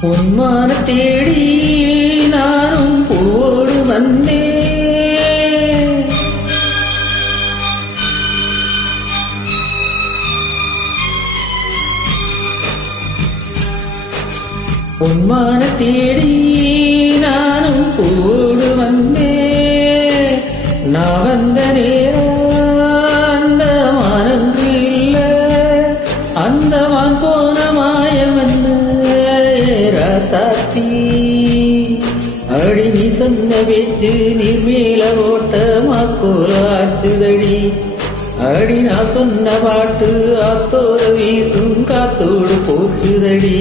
பொன்மான தேடி நானும் போடு வந்தேன் பொன்மான தேடி நானும் போடு வந்தேன் நான் வந்த நேரம் அந்த மானன்று இல்லை அந்த வான் போ சாத்தி அடிமி நீ சொன்ன பேச்சு நீர் மேல ஓட்ட அடி நான் சொன்ன பாட்டு ஆத்தோர வீசும் காத்தோடு போச்சுதடி.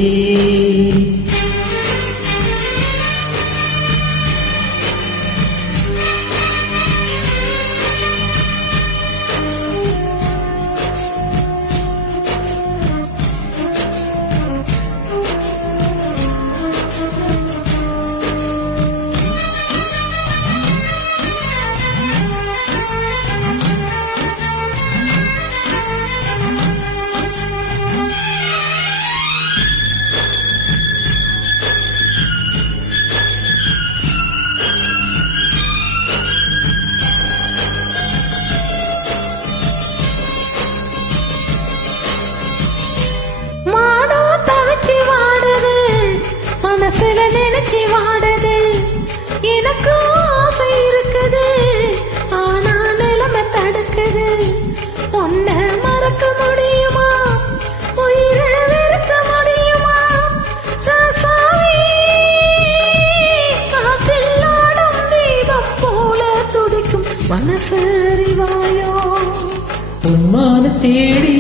மனசுல நினைச்சு வாடுது. எனக்கும் ஆசை இருக்குது. ஆனா நிலைமை தடுக்குது. உன்னை மறக்க முடியுமா? உயிரை வெறுக்க முடியுமா? ராசாவே, தீபம் போல துடிக்கும் மனசு அறிவாயோ? உன்மான தேடி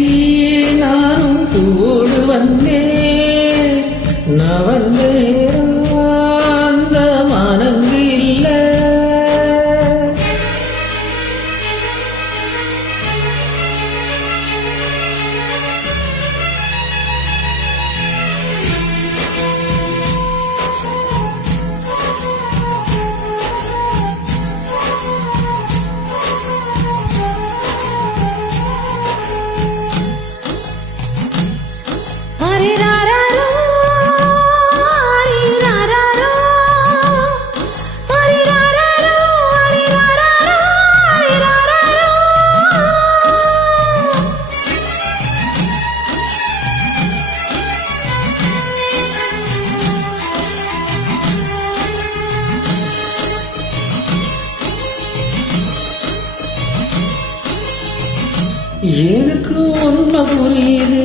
எனக்கு உண்மை புரியுது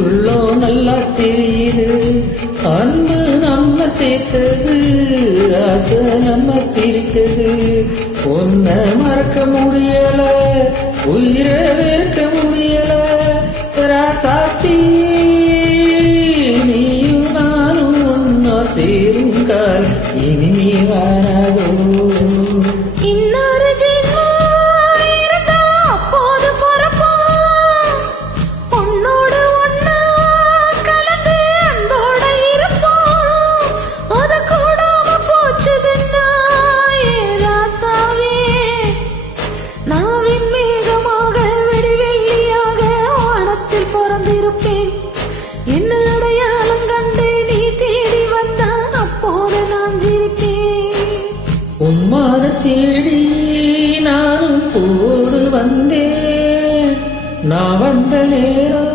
உள்ளோ நல்லா தெரியுது. அன்பு நம்ம சேர்த்தது அது நம்ம பிரித்தது. ஒன்ன மறக்க முடியல உயிரை வெறுக்க முடியல. ராசாத்தி நீயும் நானும் ஒன்னா சேருங்கள் இனிமே வர என்ன அடையாளம் கண்டு நீ தேடி வந்தா அப்போது நான் சிரிப்பேன் உம்மான தேடி நானும் போடு வந்தேன். நான் வந்த நேரம்